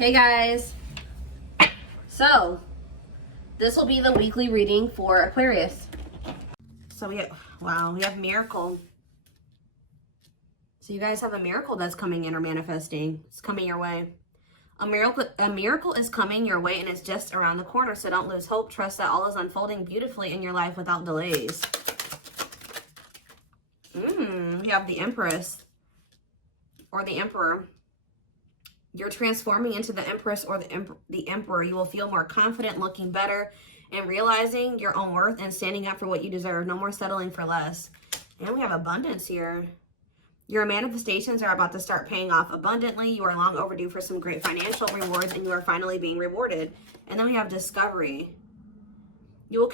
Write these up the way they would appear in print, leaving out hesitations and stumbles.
Hey guys, so this will be the weekly reading for Aquarius. So we have miracle. So you guys have a miracle that's coming in or manifesting. It's coming your way. A miracle is coming your way, and it's just around the corner. So don't lose hope. Trust that all is unfolding beautifully in your life without delays. You have the Empress or the Emperor. You're transforming into the Empress or the Emperor. You will feel more confident, looking better, and realizing your own worth and standing up for what you deserve. No more settling for less. And we have abundance here. Your manifestations are about to start paying off abundantly. You are long overdue for some great financial rewards, and you are finally being rewarded. And then we have discovery. You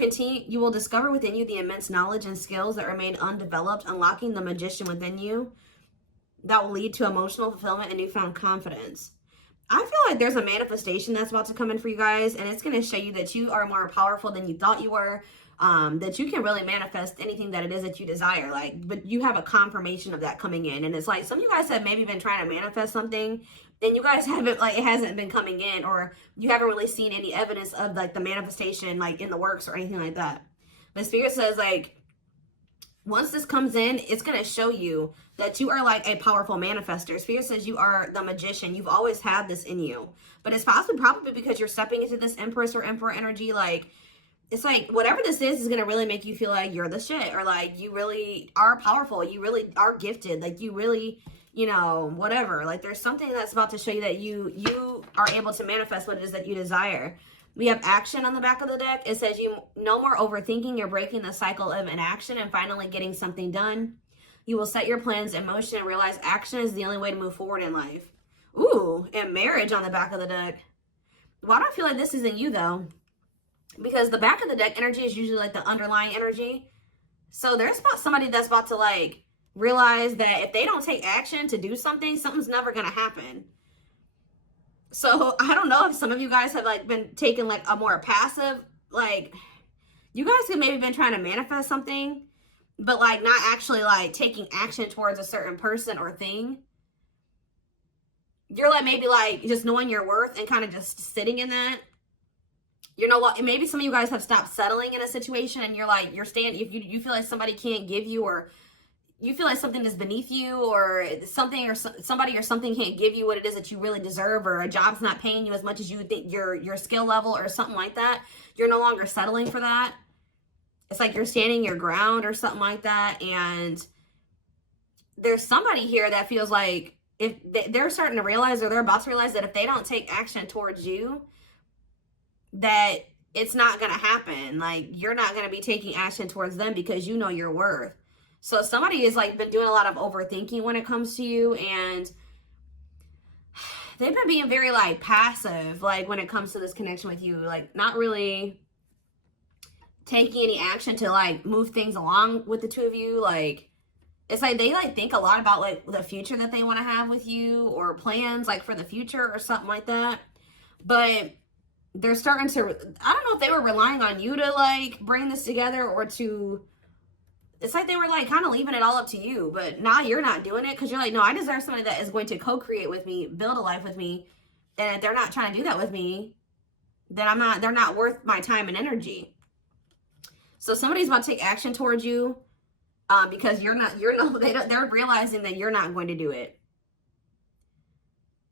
will discover within you the immense knowledge and skills that remain undeveloped, unlocking the magician within you that will lead to emotional fulfillment and newfound confidence. I feel like there's a manifestation that's about to come in for you guys, and it's going to show you that you are more powerful than you thought you were, that you can really manifest anything that it is that you desire. But you have a confirmation of that coming in, and it's like some of you guys have maybe been trying to manifest something, and you guys haven't, it hasn't been coming in, or you haven't really seen any evidence of the manifestation in the works or anything like that. But Spirit says once this comes in, it's going to show you that you are a powerful manifester. Spirit says you are the magician. You've always had this in you. But it's probably because you're stepping into this Empress or Emperor energy. It's whatever this is going to really make you feel like you're the shit. Or you really are powerful. You really are gifted. You really, whatever. There's something that's about to show you that you are able to manifest what it is that you desire. We have action on the back of the deck. It says no more overthinking. You're breaking the cycle of inaction and finally getting something done. You will set your plans in motion and realize action is the only way to move forward in life. Ooh, and marriage on the back of the deck. Why do I feel like this isn't you though? Because the back of the deck energy is usually the underlying energy. So there's somebody that's about to realize that if they don't take action to do something, something's never going to happen. So I don't know if some of you guys have been taking a more passive, you guys have maybe been trying to manifest something, but not actually taking action towards a certain person or thing. You're maybe just knowing your worth and kind of just sitting in that. Maybe some of you guys have stopped settling in a situation, and you're staying, if you feel like somebody can't give you, or you feel like something is beneath you, or something or somebody or something can't give you what it is that you really deserve, or a job's not paying you as much as you think your skill level or something like that. You're no longer settling for that. It's you're standing your ground or something like that. And there's somebody here that feels like if they're starting to realize, or they're about to realize, that if they don't take action towards you, that it's not going to happen. You're not going to be taking action towards them because you know your worth. So somebody has been doing a lot of overthinking when it comes to you, and they've been being very passive when it comes to this connection with you, not really taking any action to move things along with the two of you. It's they think a lot about the future that they want to have with you, or plans for the future or something like that. But they're starting to, I don't know if they were relying on you to bring this together, or to, it's they were kind of leaving it all up to you. But now you're not doing it because you're no, I deserve somebody that is going to co-create with me, build a life with me. And if they're not trying to do that with me, then they're not worth my time and energy. So somebody's about to take action towards you because they're realizing that you're not going to do it.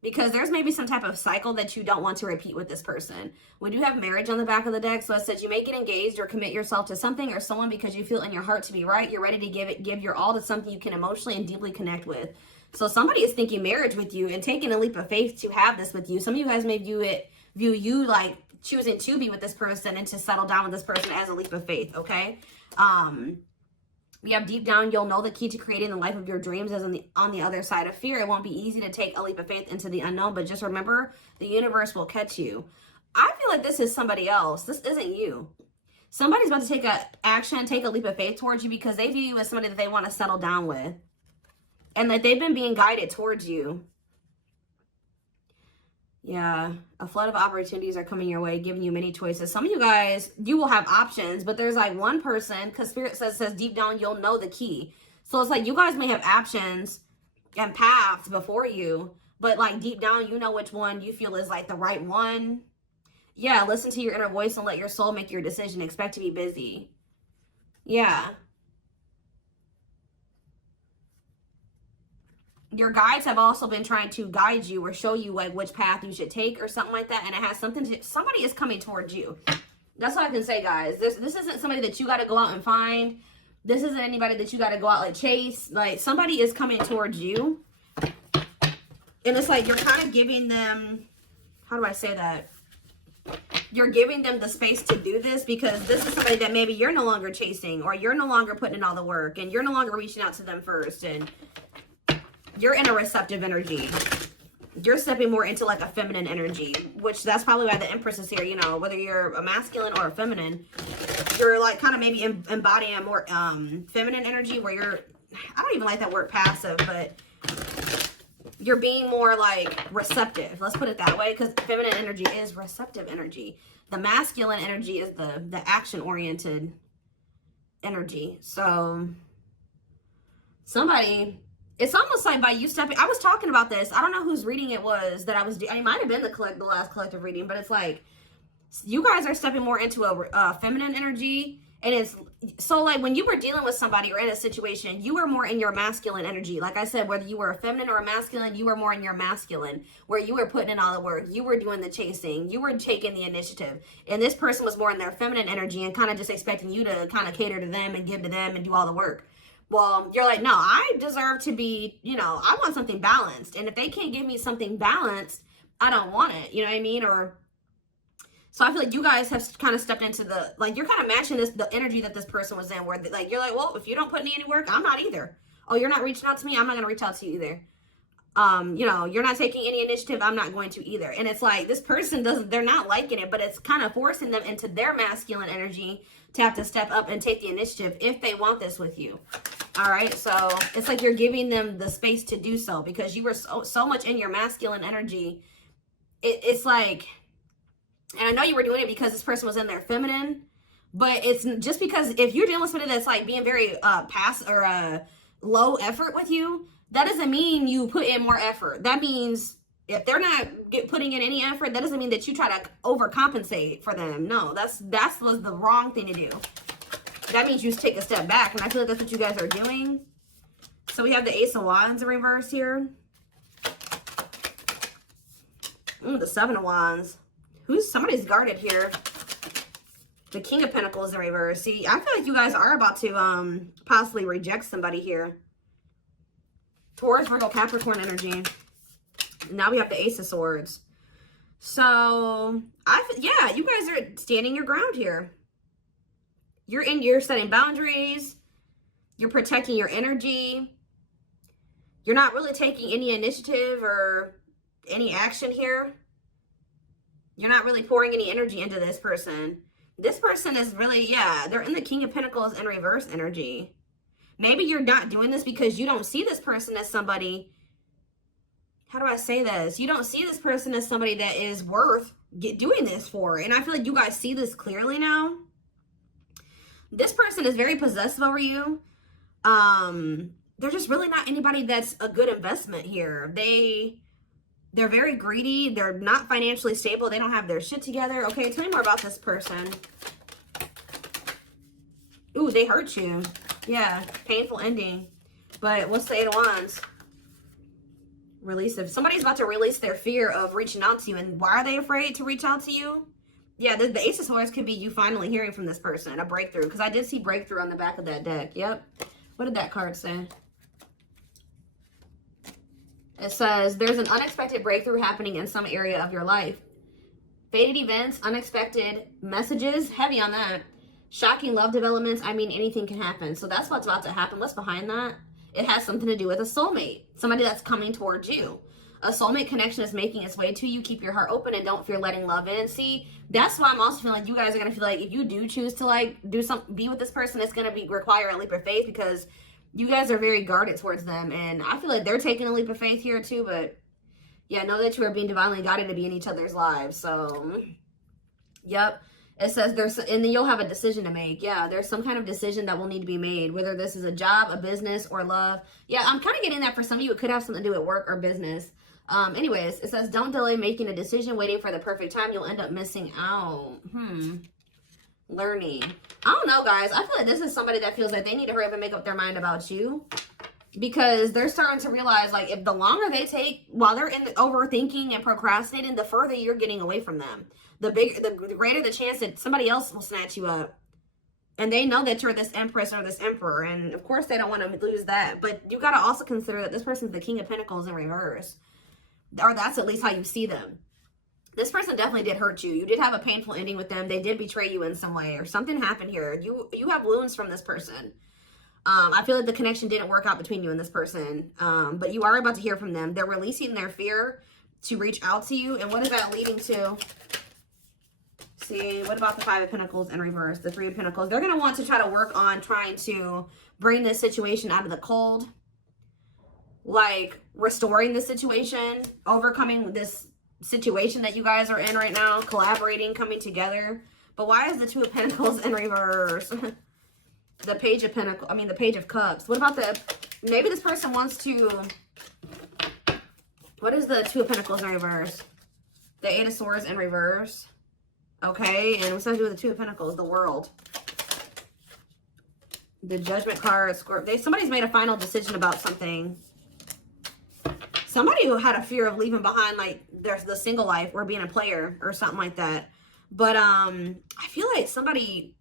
Because there's maybe some type of cycle that you don't want to repeat with this person. We do have marriage on the back of the deck. So it says you may get engaged or commit yourself to something or someone because you feel in your heart to be right. You're ready to give your all to something you can emotionally and deeply connect with. So somebody is thinking marriage with you and taking a leap of faith to have this with you. Some of you guys may view you choosing to be with this person and to settle down with this person as a leap of faith, okay? We have deep down, you'll know the key to creating the life of your dreams is on the other side of fear. It won't be easy to take a leap of faith into the unknown, but just remember, the universe will catch you. I feel like this is somebody else. This isn't you. Somebody's about to take a leap of faith towards you because they view you as somebody that they want to settle down with. And that they've been being guided towards you. Yeah, a flood of opportunities are coming your way, giving you many choices. Some of you guys, you will have options, but there's one person, because Spirit says deep down, you'll know the key. So it's you guys may have options and paths before you, but like deep down, you know which one you feel is like the right one. Yeah, listen to your inner voice and let your soul make your decision. Expect to be busy. Yeah. Your guides have also been trying to guide you or show you like which path you should take or something like that. And it has something to, somebody is coming towards you. That's all I can say, guys. This isn't somebody that you got to go out and find. This isn't anybody that you got to go out like chase. Like, somebody is coming towards you. And it's like you're kind of giving them, how do I say that? You're giving them the space to do this because this is somebody that maybe you're no longer chasing, or you're no longer putting in all the work, and you're no longer reaching out to them first, and you're in a receptive energy. You're stepping more into like a feminine energy, which that's probably why the Empress is here. You know, whether you're a masculine or a feminine, you're like kind of maybe embodying a more feminine energy where you're, I don't even like that word passive, but you're being more like receptive. Let's put it that way, because feminine energy is receptive energy. The masculine energy is the action-oriented energy. So somebody, it's almost like by you stepping, I was talking about this. I don't know whose reading it was that I was doing. It might have been the last collective reading, but it's like you guys are stepping more into a feminine energy. And it's so like when you were dealing with somebody or in a situation, you were more in your masculine energy. Like I said, whether you were a feminine or a masculine, you were more in your masculine, where you were putting in all the work. You were doing the chasing. You were taking the initiative. And this person was more in their feminine energy and kind of just expecting you to kind of cater to them and give to them and do all the work. Well, you're like, no, I deserve to be, you know, I want something balanced. And if they can't give me something balanced, I don't want it. You know what I mean? Or so I feel like you guys have kind of stepped into the, like, you're kind of matching the energy that this person was in, where like, you're like, well, if you don't put in any work, I'm not either. Oh, you're not reaching out to me, I'm not going to reach out to you either. You know, you're not taking any initiative, I'm not going to either. And it's like, this person they're not liking it, but it's kind of forcing them into their masculine energy to have to step up and take the initiative if they want this with you. All right. So it's like you're giving them the space to do so because you were so much in your masculine energy. It's like, and I know you were doing it because this person was in their feminine, but it's just because if you're dealing with somebody that's like being very low effort with you, that doesn't mean you put in more effort. That means if they're not putting in any effort, that doesn't mean that you try to overcompensate for them. No, that was the wrong thing to do. That means you just take a step back, and I feel like that's what you guys are doing. So we have the Ace of Wands in reverse here. The Seven of Wands. Somebody's guarded here. The King of Pentacles in reverse. See, I feel like you guys are about to possibly reject somebody here. Taurus, Virgo, Capricorn energy. Now we have the Ace of Swords. So, yeah, you guys are standing your ground here. You're setting boundaries. You're protecting your energy. You're not really taking any initiative or any action here. You're not really pouring any energy into this person. This person is really, yeah, they're in the King of Pentacles in reverse energy. Maybe you're not doing this because you don't see this person as somebody, how do I say this? You don't see this person as somebody that is worth doing this for. And I feel like you guys see this clearly now. This person is very possessive over you. They're just really not anybody that's a good investment here. They're very greedy. They're not financially stable. They don't have their shit together. Okay, tell me more about this person. Ooh, they hurt you. Yeah, painful ending. But what's the Eight of Wands? Release of, somebody's about to release their fear of reaching out to you. And why are they afraid to reach out to you? Yeah, the Ace of Swords could be you finally hearing from this person, a breakthrough. Because I did see breakthrough on the back of that deck. Yep. What did that card say? It says, there's an unexpected breakthrough happening in some area of your life. Fated events, unexpected messages, heavy on that. Shocking love developments, I mean, anything can happen. So that's what's about to happen. What's behind that? It has something to do with a soulmate. Somebody that's coming towards you. A soulmate connection is making its way to you. Keep your heart open and don't fear letting love in. See, that's why I'm also feeling like you guys are going to feel like if you do choose to like be with this person, it's going to require a leap of faith because you guys are very guarded towards them. And I feel like they're taking a leap of faith here too. But yeah, know that you are being divinely guided to be in each other's lives. So, yep. It says and then you'll have a decision to make. Yeah, there's some kind of decision that will need to be made, whether this is a job, a business, or love. Yeah, I'm kind of getting that for some of you. It could have something to do with work or business. Anyways, it says, don't delay making a decision, waiting for the perfect time. You'll end up missing out. Learning. I don't know, guys. I feel like this is somebody that feels like they need to hurry up and make up their mind about you. Because they're starting to realize, like, if the longer they take while they're in the overthinking and procrastinating, the further you're getting away from them. The greater the chance that somebody else will snatch you up. And they know that you're this empress or this emperor. And, of course, they don't want to lose that. But you got to also consider that this person's the King of Pentacles in reverse. Or that's at least how you see them. This person definitely did hurt you. You did have a painful ending with them. They did betray you in some way. Or something happened here. You have wounds from this person. I feel like the connection didn't work out between you and this person. But you are about to hear from them. They're releasing their fear to reach out to you. And what is that leading to? See, what about the Five of Pentacles in reverse? The Three of Pentacles. They're going to want to try to work on trying to bring this situation out of the cold. Like, restoring the situation. Overcoming this situation that you guys are in right now. Collaborating, coming together. But why is the Two of Pentacles in reverse? The Page of Pentacles, the Page of Cups. What about maybe this person wants to, what is the Two of Pentacles in reverse? The Eight of Swords in reverse. Okay, and what's that to do with the Two of Pentacles? The World. The Judgment card, Scorpio. Somebody's made a final decision about something. Somebody who had a fear of leaving behind, like, the single life or being a player or something like that. But, I feel like somebody,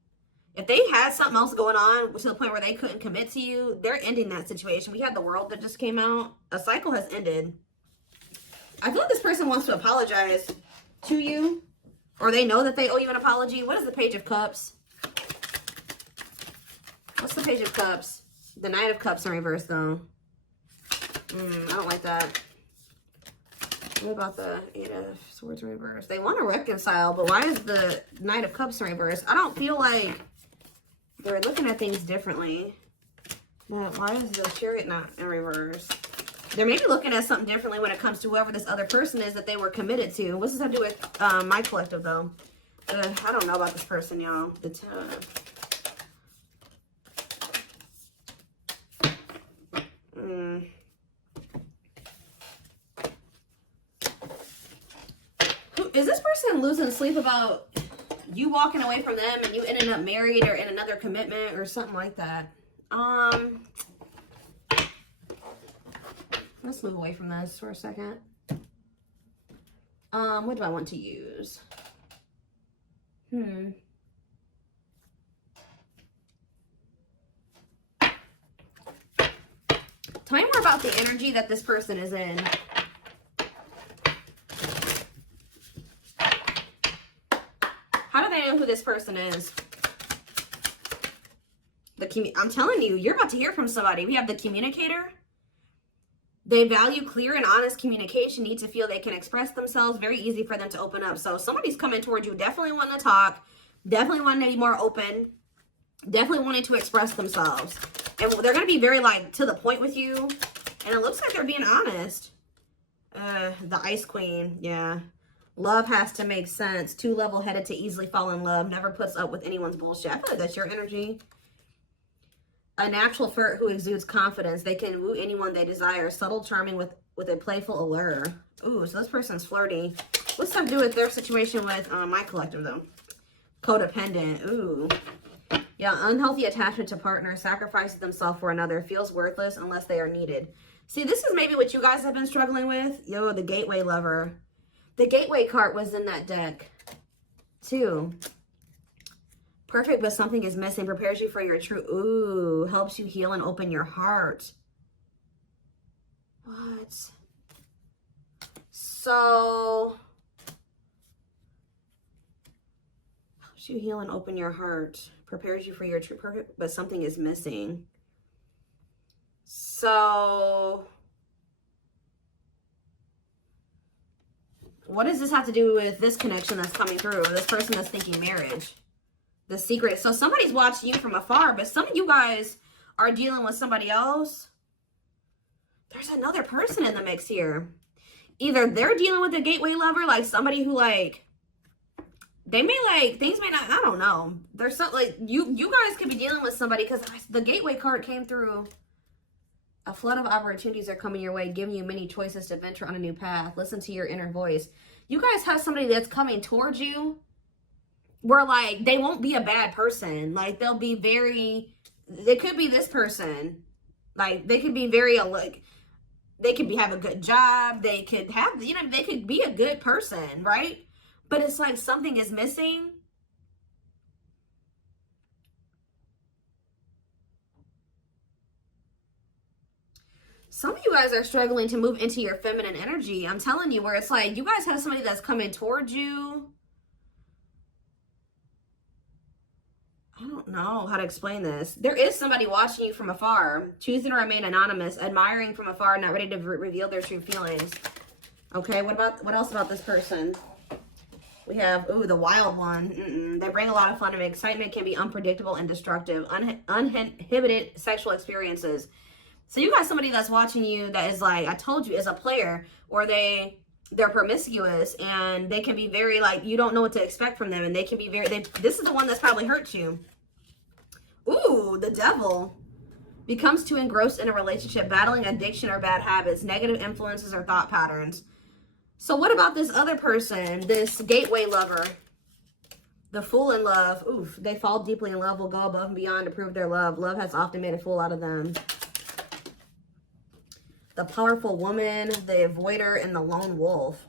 if they had something else going on to the point where they couldn't commit to you, they're ending that situation. We had the World that just came out. A cycle has ended. I feel like this person wants to apologize to you. Or they know that they owe you an apology. What is the Page of Cups? What's the Page of Cups? The Knight of Cups in reverse, though. I don't like that. What about the Eight of Swords in reverse? They want to reconcile, but why is the Knight of Cups in reverse? I don't feel like they're looking at things differently. But why is the Chariot not in reverse? They're maybe looking at something differently when it comes to whoever this other person is that they were committed to. What's this have to do with my collective, though? I don't know about this person, y'all. Is this person losing sleep about you walking away from them and you ending up married or in another commitment or something like that? Let's move away from this for a second. What do I want to use? Tell me more about the energy that this person is in. How do they know who this person is? I'm telling you, you're about to hear from somebody. We have the Communicator. They value clear and honest communication, need to feel they can express themselves. Very easy for them to open up. So somebody's coming towards you, definitely wanting to talk, definitely wanting to be more open, definitely wanting to express themselves. And they're going to be very, like, to the point with you. And it looks like they're being honest. The Ice Queen, yeah. Love has to make sense. Too level-headed to easily fall in love. Never puts up with anyone's bullshit. I feel like that's your energy. A natural flirt who exudes confidence. They can woo anyone they desire. Subtle, charming with a playful allure. Ooh, so this person's flirty. What's that to do with their situation with my collective, though? Codependent. Ooh. Yeah, unhealthy attachment to partner. Sacrifices themselves for another. Feels worthless unless they are needed. See, this is maybe what you guys have been struggling with. Yo, the Gateway Lover. The Gateway card was in that deck, too. Perfect, but something is missing. Prepares you for your true... Ooh, helps you heal and open your heart. What? So... helps you heal and open your heart. Prepares you for your true... Perfect, but something is missing. So... what does this have to do with this connection that's coming through? This person that's thinking marriage? The secret. So somebody's watching you from afar, but some of you guys are dealing with somebody else. There's another person in the mix here. Either they're dealing with a Gateway Lover, like somebody who, like, they may, like, things may not, I don't know. There's something, like, you guys could be dealing with somebody, because the Gateway card came through A flood of opportunities are coming your way, giving you many choices to venture on a new path. Listen to your inner voice. You guys have somebody that's coming towards you where, like, they won't be a bad person. Like, they'll be very, they could be this person. Like, they could be very, like, they could have a good job. They could have, you know, they could be a good person, right? But it's like something is missing. Some of you guys are struggling to move into your feminine energy. I'm telling you, where it's like you guys have somebody that's coming towards you. I don't know how to explain this. There is somebody watching you from afar, choosing to remain anonymous, admiring from afar, not ready to reveal their true feelings. Okay, what else about this person? We have, ooh, the wild one. They bring a lot of fun and excitement, can be unpredictable and destructive. Uninhibited sexual experiences. So you got somebody that's watching you that is like, I told you, is a player, or they're promiscuous, and they can be very, like, you don't know what to expect from them, and they can be very, this is the one that's probably hurt you. Ooh, the devil. Becomes too engrossed in a relationship, battling addiction or bad habits, negative influences or thought patterns. So what about this other person, this gateway lover? The fool in love. Oof, they fall deeply in love, will go above and beyond to prove their love. Love has often made a fool out of them. The powerful woman, the avoider, and the lone wolf.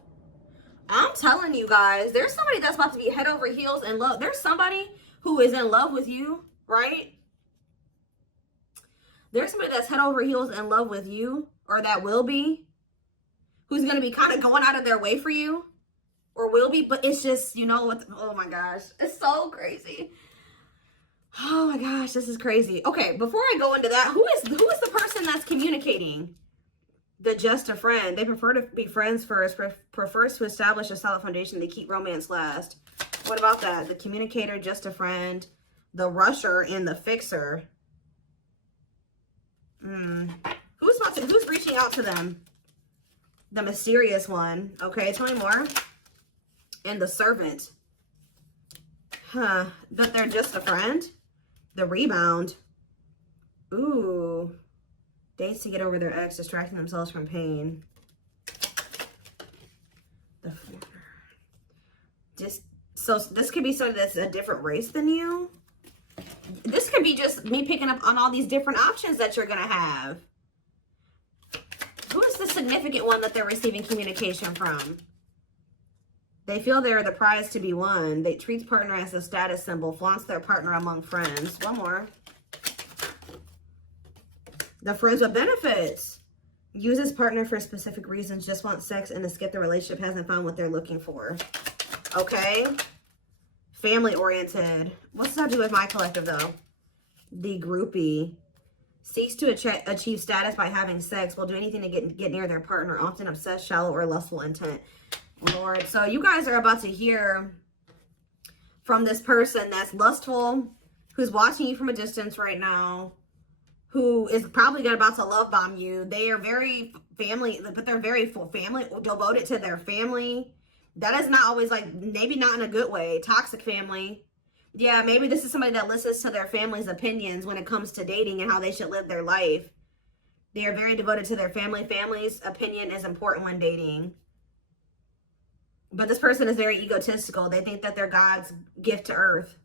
I'm telling you guys, there's somebody that's about to be head over heels in love. There's somebody who is in love with you, right? There's somebody that's head over heels in love with you, or that will be, who's going to be kind of going out of their way for you, or will be, but it's just, you know what, oh my gosh, it's so crazy. Oh my gosh, this is crazy. Okay, before I go into that, who is the person that's communicating? The just a friend. They prefer to be friends first, prefers to establish a solid foundation. They keep romance last. What about that? The communicator, just a friend, the rusher, and the fixer. Who's reaching out to them? The mysterious one. Okay, tell me more. And the servant. Huh. But they're just a friend? The rebound. Ooh. Dates to get over their ex, distracting themselves from pain. So this could be somebody that's a different race than you. This could be just me picking up on all these different options that you're going to have. Who is the significant one that they're receiving communication from? They feel they're the prize to be won. They treat partner as a status symbol, flaunts their partner among friends. One more. The friends with benefits. Uses partner for specific reasons, just wants sex and to skip the relationship, hasn't found what they're looking for. Okay. Family oriented. What's that do with my collective though? The groupie. Seeks to achieve status by having sex. Will do anything to get near their partner. Often obsessed, shallow, or lustful intent. Lord. So you guys are about to hear from this person that's lustful, who's watching you from a distance right now, who is probably about to love bomb you. They are very family, but they're very family, devoted to their family. That is not always, like, maybe not in a good way. Toxic family. Yeah, maybe this is somebody that listens to their family's opinions when it comes to dating and how they should live their life. They are very devoted to their family. Family's opinion is important when dating. But this person is very egotistical. They think that they're God's gift to earth.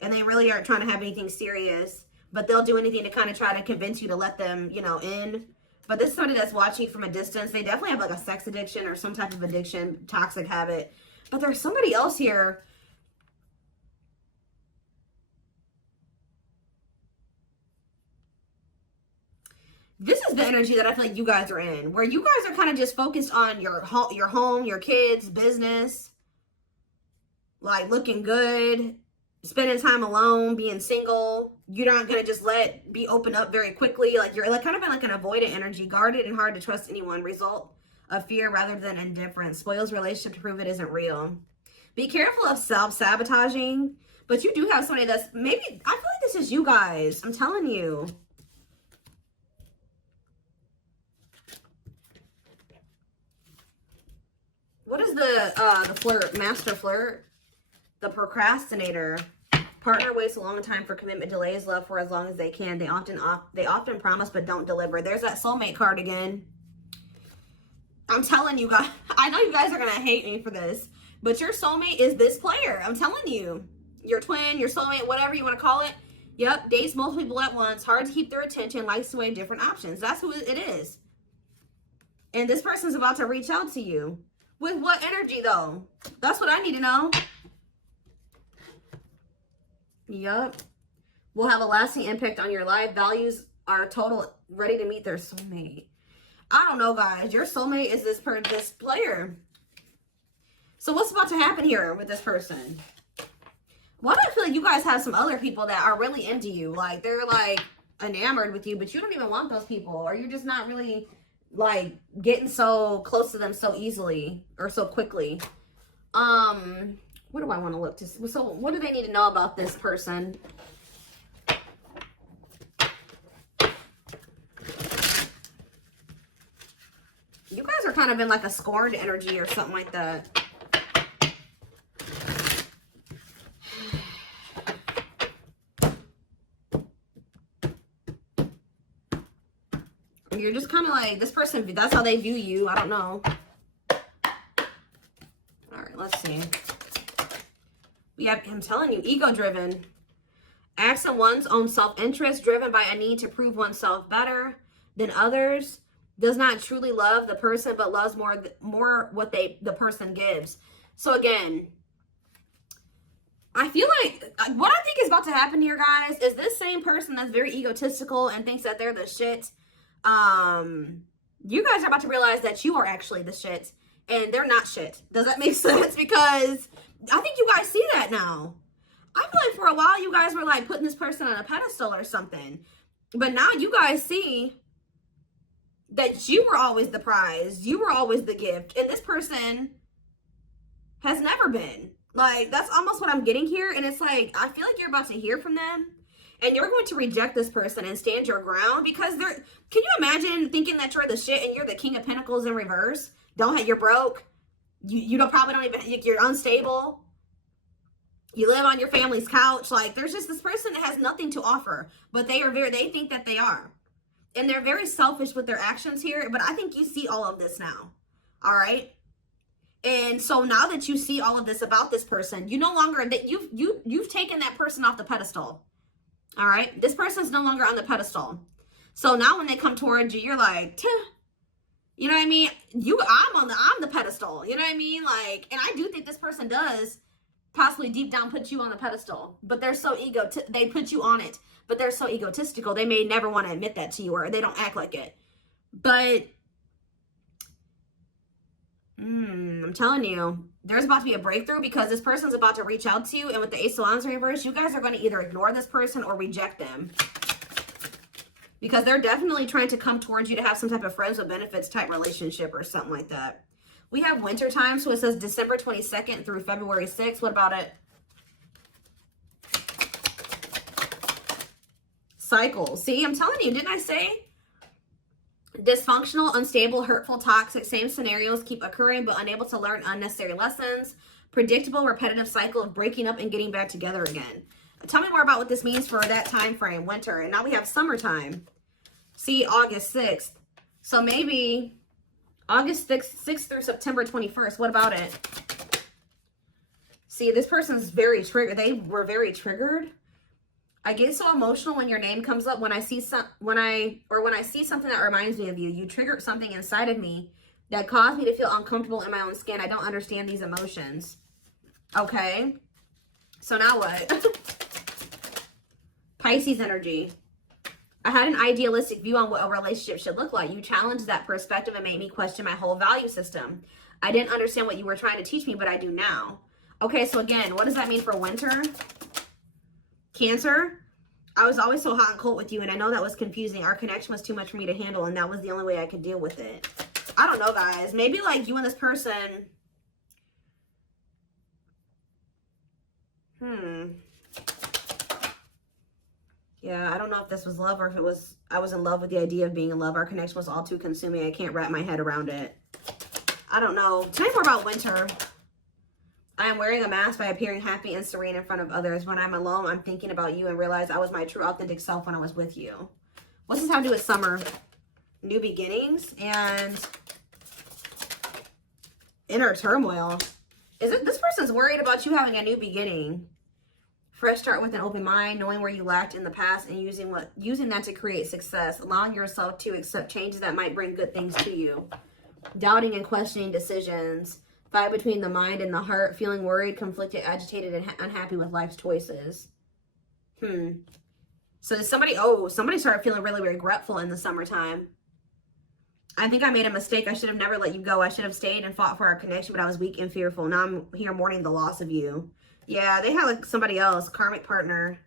And they really aren't trying to have anything serious. But they'll do anything to kind of try to convince you to let them, you know, in. But this is somebody that's watching you from a distance. They definitely have like a sex addiction or some type of addiction, toxic habit. But there's somebody else here. This is the energy that I feel like you guys are in, where you guys are kind of just focused on your home, your kids, business, like looking good, spending time alone, being single. You're not going to just be open up very quickly. Like you're like kind of in like an avoidant energy, guarded and hard to trust anyone. Result of fear rather than indifference. Spoils relationship to prove it isn't real. Be careful of self-sabotaging, but you do have somebody that's maybe, I feel like this is you guys. I'm telling you. What is the flirt, master flirt? The procrastinator. Partner waits a long time for commitment, delays love for as long as they can. They often promise but don't deliver. There's that soulmate card again. I'm telling you guys, I know you guys are going to hate me for this, but your soulmate is this player. I'm telling you. Your twin, your soulmate, whatever you want to call it. Yep, dates multiple people at once, hard to keep their attention, likes to weigh different options. That's who it is. And this person's about to reach out to you. With what energy, though? That's what I need to know. Yep. Will have a lasting impact on your life. Values are total, ready to meet their soulmate. I don't know, guys. Your soulmate is this player. So what's about to happen here with this person? Why do I feel like you guys have some other people that are really into you? Like, they're, like, enamored with you, but you don't even want those people. Or you're just not really, like, getting so close to them so easily or so quickly. What do I want to look to? So, what do they need to know about this person? You guys are kind of in, like, a scorned energy or something like that. You're just kind of like, this person, that's how they view you. I don't know. All right, let's see. We have, I'm telling you, ego-driven. Acts on one's own self-interest, driven by a need to prove oneself better than others. Does not truly love the person, but loves more what the person gives. So again, I feel like what I think is about to happen here, guys, is this same person that's very egotistical and thinks that they're the shit. You guys are about to realize that you are actually the shit and they're not shit. Does that make sense? Because I think you guys see that now. I feel like for a while you guys were like putting this person on a pedestal or something, but now you guys see that you were always the prize. You were always the gift, and this person has never been. Like, that's almost what I'm getting here. And it's like, I feel like you're about to hear from them. And you're going to reject this person and stand your ground because they're, can you imagine thinking that you're the shit and you're the King of Pentacles in reverse? You're broke. You probably don't even, you're unstable. You live on your family's couch. Like, there's just this person that has nothing to offer, but they think that they are. And they're very selfish with their actions here, but I think you see all of this now. All right. And so now that you see all of this about this person, you no longer, that you've taken that person off the pedestal. All right, this person's no longer on the pedestal. So now when they come towards you, you're like, you know what I mean? I'm the pedestal. You know what I mean? Like, and I do think this person does possibly deep down put you on the pedestal, but they're so they put you on it, but they're so egotistical. They may never want to admit that to you, or they don't act like it. But I'm telling you, there's about to be a breakthrough because this person's about to reach out to you. And with the Ace of Wands in reverse, you guys are going to either ignore this person or reject them. Because they're definitely trying to come towards you to have some type of friends with benefits type relationship or something like that. We have winter time, so it says December 22nd through February 6th. What about it? Cycle. See, I'm telling you, didn't I say? Dysfunctional, unstable, hurtful, toxic, same scenarios keep occurring but unable to learn unnecessary lessons. Predictable, repetitive cycle of breaking up and getting back together again. Tell me more about what this means for that time frame, winter. And now we have summertime. See, August 6th. So maybe August 6th through September 21st. What about it? See, this person's very triggered. They were very triggered. I get so emotional when your name comes up. When I see something that reminds me of you. You triggered something inside of me that caused me to feel uncomfortable in my own skin. I don't understand these emotions. Okay. So now what? Pisces energy. I had an idealistic view on what a relationship should look like. You challenged that perspective and made me question my whole value system. I didn't understand what you were trying to teach me, but I do now. Okay, so again, what does that mean for winter? Cancer, I was always so hot and cold with you, and I know that was confusing. Our connection was too much for me to handle, and that was the only way I could deal with it. I don't know, guys. Maybe, like, you and this person... Yeah, I don't know if this was love or if it was... I was in love with the idea of being in love. Our connection was all too consuming. I can't wrap my head around it. I don't know. Tell me more about winter. I am wearing a mask by appearing happy and serene in front of others. When I'm alone, I'm thinking about you and realize I was my true authentic self when I was with you. What's this have to do with summer? New beginnings and inner turmoil. Is it this person's worried about you having a new beginning? Fresh start with an open mind, knowing where you lacked in the past and using that to create success. Allowing yourself to accept changes that might bring good things to you. Doubting and questioning decisions. Fight between the mind and the heart, feeling worried, conflicted, agitated, and unhappy with life's choices. So somebody started feeling really regretful in the summertime. I think I made a mistake. I should have never let you go. I should have stayed and fought for our connection, but I was weak and fearful. Now I'm here mourning the loss of you. Yeah, they had like somebody else, karmic partner.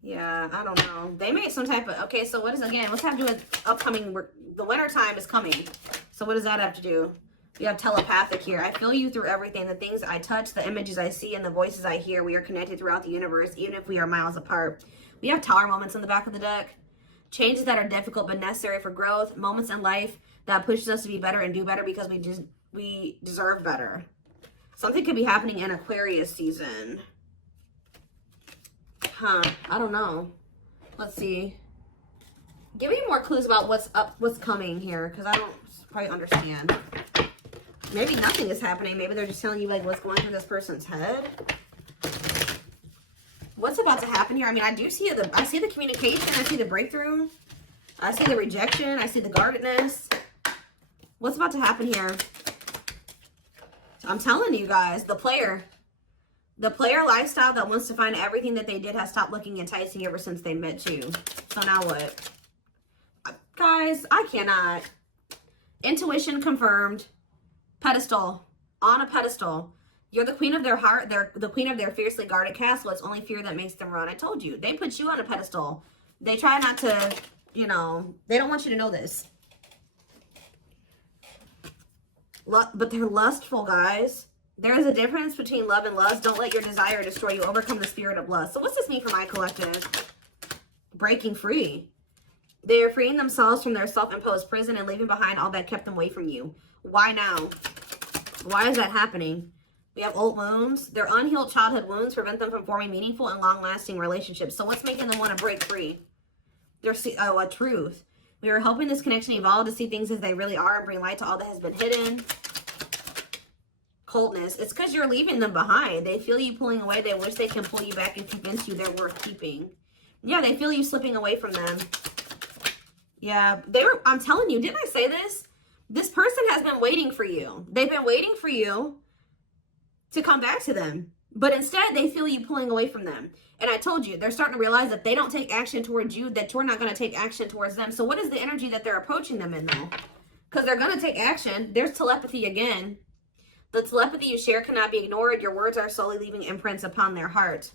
Yeah, I don't know. They made some type of, okay, so what is, again, what's have to do with upcoming, the winter time is coming. So what does that have to do? You have telepathic here. I feel you through everything. The things I touch, the images I see, and the voices I hear. We are connected throughout the universe, even if we are miles apart. We have tower moments in the back of the deck. Changes that are difficult but necessary for growth. Moments in life that pushes us to be better and do better because we deserve better. Something could be happening in Aquarius season. I don't know. Let's see. Give me more clues about what's coming here, because I don't quite understand. Maybe nothing is happening. Maybe they're just telling you like what's going through this person's head. What's about to happen here? I mean, I see the communication. I see the breakthrough. I see the rejection. I see the guardedness. What's about to happen here? I'm telling you guys, the player lifestyle that wants to find everything that they did has stopped looking enticing ever since they met you. So now what? Guys, I cannot. Intuition confirmed. Pedestal. On a pedestal. You're the queen of their heart. They're the queen of their fiercely guarded castle. It's only fear that makes them run. I told you. They put you on a pedestal. They try not to, you know, they don't want you to know this. But they're lustful, guys. There is a difference between love and lust. Don't let your desire destroy you. Overcome the spirit of lust. So what's this mean for my collective? Breaking free. They are freeing themselves from their self-imposed prison and leaving behind all that kept them away from you. Why now? Why is that happening? We have old wounds. Their unhealed childhood wounds prevent them from forming meaningful and long-lasting relationships. So what's making them want to break free? A truth. We are helping this connection evolve to see things as they really are and bring light to all that has been hidden. Coldness. It's because you're leaving them behind. They feel you pulling away. They wish they can pull you back and convince you they're worth keeping. Yeah, they feel you slipping away from them. Yeah, I'm telling you, didn't I say this? This person has been waiting for you. They've been waiting for you to come back to them. But instead, they feel you pulling away from them. And I told you, they're starting to realize that they don't take action towards you, that you're not going to take action towards them. So what is the energy that they're approaching them in, though? Because they're going to take action. There's telepathy again. The telepathy you share cannot be ignored. Your words are slowly leaving imprints upon their heart.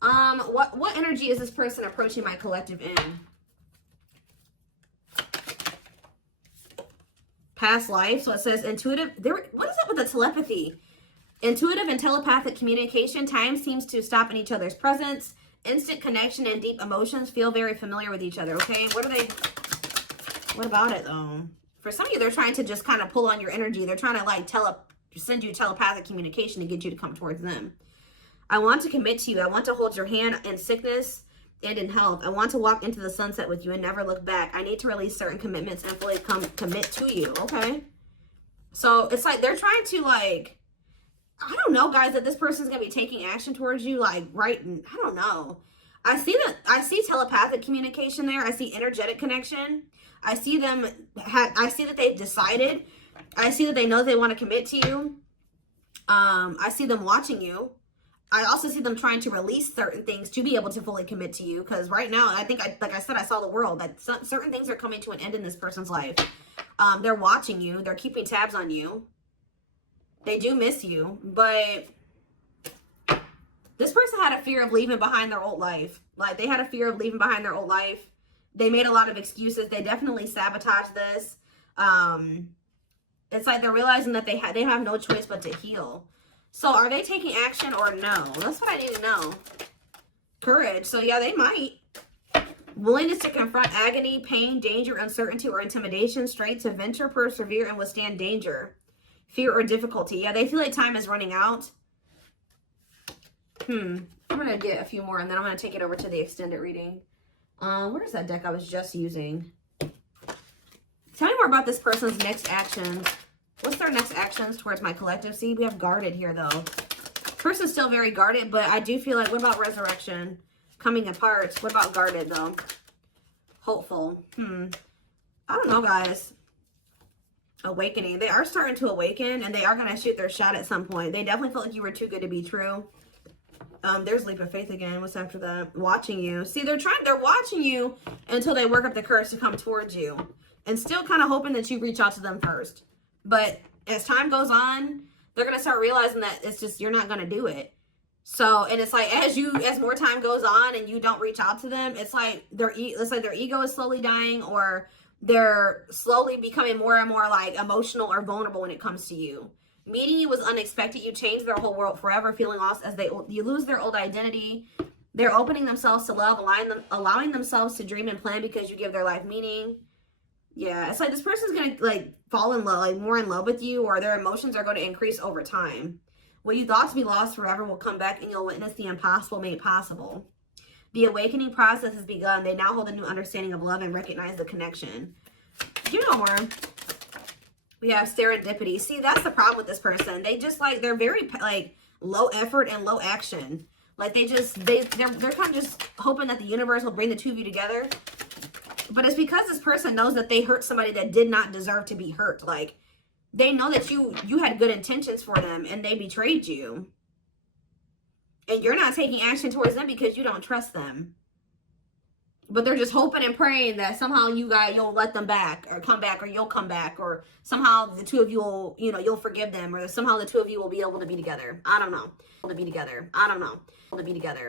What energy is this person approaching my collective in? Past life. So it says intuitive. What is up with the telepathy? Intuitive and telepathic communication. Time seems to stop in each other's presence. Instant connection and deep emotions. Feel very familiar with each other. Okay. What about it though? For some of you, they're trying to just kind of pull on your energy. They're trying to like send you telepathic communication to get you to come towards them. I want to commit to you. I want to hold your hand in sickness and in health. I want to walk into the sunset with you and never look back. I need to release certain commitments and fully commit to you. Okay. So it's like they're trying to like, I don't know, guys, that this person's going to be taking action towards you. Like, right. I don't know. I see telepathic communication there. I see energetic connection. I see them. I see that they've decided. I see that they know they want to commit to you. I see them watching you. I also see them trying to release certain things to be able to fully commit to you. Because right now, I think, like I said, I saw the world. That certain things are coming to an end in this person's life. They're watching you. They're keeping tabs on you. They do miss you. But this person had a fear of leaving behind their old life. Like, they had a fear of leaving behind their old life. They made a lot of excuses. They definitely sabotaged this. It's like they're realizing that they have no choice but to heal. So are they taking action or no? That's what I need to know. Courage. So yeah, they might. Willingness to confront agony, pain, danger, uncertainty, or intimidation. Strength to venture, persevere, and withstand danger. fear or difficulty. Yeah, they feel like time is running out. I'm going to get a few more, and then I'm going to take it over to the extended reading. Where's that deck I was just using? Tell me more about this person's next actions. What's their next actions towards my collective? See, we have guarded here, though. Person's still very guarded, but I do feel like, what about resurrection? Coming apart. What about guarded, though? Hopeful. I don't know, guys. Awakening. They are starting to awaken, and they are going to shoot their shot at some point. They definitely felt like you were too good to be true. There's leap of faith again. What's after that? Watching you. See, they're watching you until they work up the courage to come towards you. And still kind of hoping that you reach out to them first. But as time goes on, they're going to start realizing that it's just, you're not going to do it. So, and it's like, as more time goes on and you don't reach out to them, it's like their ego is slowly dying, or they're slowly becoming more and more like emotional or vulnerable when it comes to you. Meeting you was unexpected. You changed their whole world forever, feeling lost as you lose their old identity. They're opening themselves to love, allowing themselves to dream and plan because you give their life meaning. Yeah, it's like this person's going to like fall in love, like more in love with you, or their emotions are going to increase over time. What you thought to be lost forever will come back, and you'll witness the impossible made possible. The awakening process has begun. They now hold a new understanding of love and recognize the connection. You know more. We have serendipity. See, that's the problem with this person. They just like, they're very like low effort and low action. Like they're kind of just hoping that the universe will bring the two of you together. But it's because this person knows that they hurt somebody that did not deserve to be hurt. Like, they know that you had good intentions for them, and they betrayed you. And you're not taking action towards them because you don't trust them. But they're just hoping and praying that somehow you'll let them back, or come back, or you'll come back, or somehow the two of you will, you'll forgive them, or somehow the two of you will be able to be together. I don't know. To be together. I don't know. To be together.